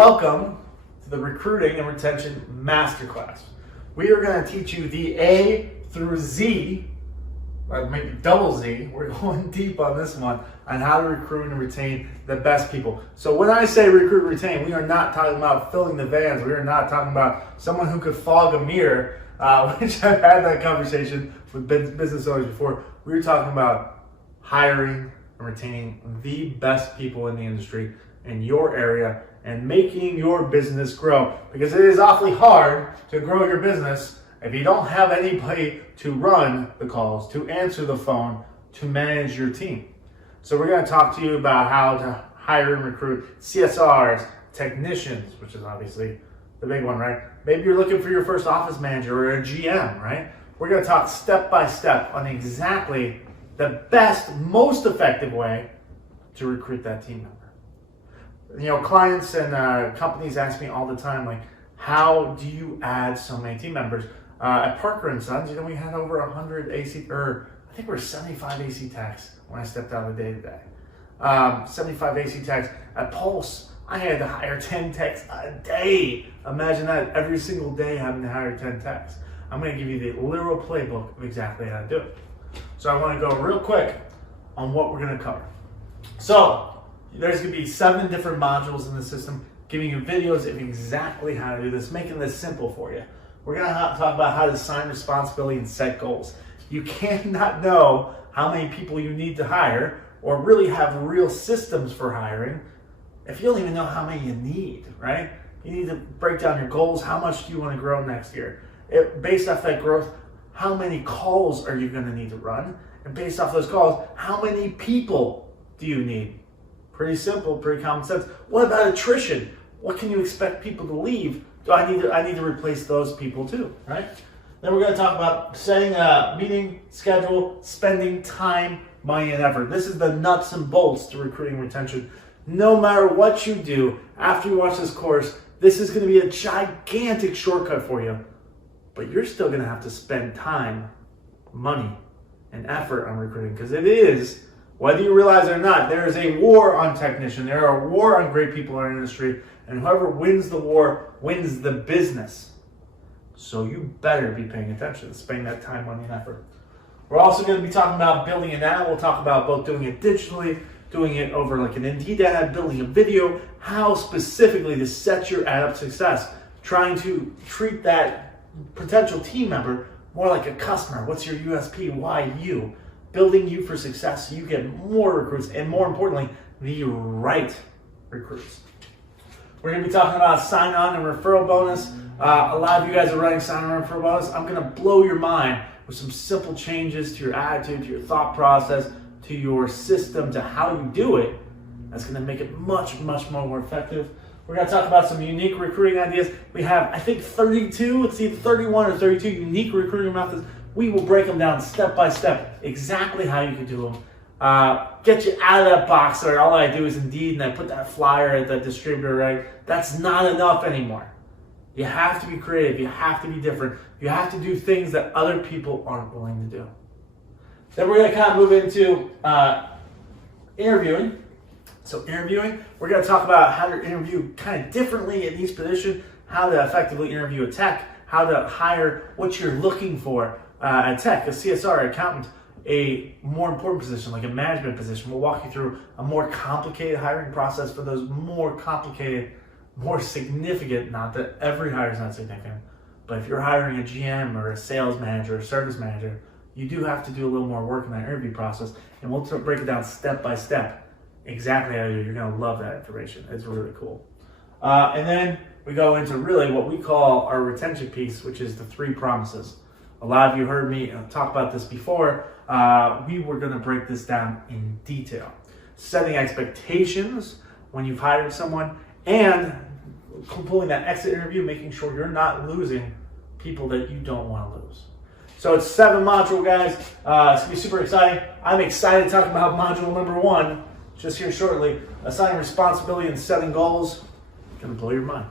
Welcome to the Recruiting and Retention Masterclass. We are going to teach you the A through Z, or maybe double Z. We're going deep on this one on how to recruit and retain the best people. So when I say recruit and retain, we are not talking about filling the vans. We are not talking about someone who could fog a mirror, which I've had that conversation with business owners before. We were talking about hiring and retaining the best people in the industry in your area and making your business grow, because it is awfully hard to grow your business if you don't have anybody to run the calls, to answer the phone, to manage your team. So we're going to talk to you about how to hire and recruit CSRs, technicians, which is obviously the big one, right? Maybe you're looking for your first office manager or a GM, right? We're going to talk step by step on exactly the best, most effective way to recruit that team member. You know, clients and companies ask me all the time, like, how do you add so many team members? At Parker & Sons, you know, we had over 100 AC, or I think we're 75 AC techs when I stepped out of the day today. 75 AC techs. At Pulse, I had to hire 10 techs a day. Imagine that, every single day having to hire 10 techs. I'm going to give you the literal playbook of exactly how to do it. So I want to go real quick on what we're going to cover. So there's going to be 7 different modules in the system, giving you videos of exactly how to do this, making this simple for you. We're going to talk about how to assign responsibility and set goals. You cannot know how many people you need to hire or really have real systems for hiring if you don't even know how many you need, right? You need to break down your goals. How much do you want to grow next year? Based off that growth, how many calls are you going to need to run? And based off those calls, how many people do you need? Pretty simple, pretty common sense. What about attrition? What can you expect people to leave? Do I need to replace those people too, right? Then we're going to talk about setting a meeting schedule, spending time, money, and effort. This is the nuts and bolts to recruiting and retention. No matter what you do, after you watch this course, this is going to be a gigantic shortcut for you. But you're still going to have to spend time, money, and effort on recruiting, because it is, whether you realize it or not, there is a war on technician. There are a war on great people in our industry, and whoever wins the war wins the business. So you better be paying attention, spending that time, money, and effort. We're also going to be talking about building an ad. We'll talk about both doing it digitally, doing it over like an Indeed ad, building a video, how specifically to set your ad up success, trying to treat that potential team member more like a customer. What's your USP? Why you? Building you for success so you get more recruits, and more importantly, the right recruits. We're going to be talking about sign-on and referral bonus. A lot of you guys are running sign-on and referral bonus. I'm going to blow your mind with some simple changes to your attitude, to your thought process, to your system, to how you do it. That's going to make it much, much more effective. We're going to talk about some unique recruiting ideas. We have, I think, 32, it's either 31 or 32 unique recruiting methods. We will break them down step by step, exactly how you can do them. Get you out of that box where all I do is Indeed and I put that flyer at the distributor, right? That's not enough anymore. You have to be creative. You have to be different. You have to do things that other people aren't willing to do. Then we're going to kind of move into interviewing. So interviewing, we're going to talk about how to interview kind of differently in each position, how to effectively interview a tech, how to hire what you're looking for. A tech, a CSR, accountant, a more important position like a management position. We'll walk you through a more complicated hiring process for those more complicated, more significant, not that every hire is not significant, but if you're hiring a GM or a sales manager or service manager, you do have to do a little more work in that interview process, and we'll break it down step by step exactly how you're going to love that information. It's really cool. And then we go into really what we call our retention piece, which is the 3 promises. A lot of you heard me talk about this before. We were going to break this down in detail. Setting expectations when you've hired someone, and pulling that exit interview, making sure you're not losing people that you don't want to lose. So it's 7 module, guys. It's going to be super exciting. I'm excited to talk about module number 1 just here shortly. Assigning responsibility and setting goals. Going to blow your mind.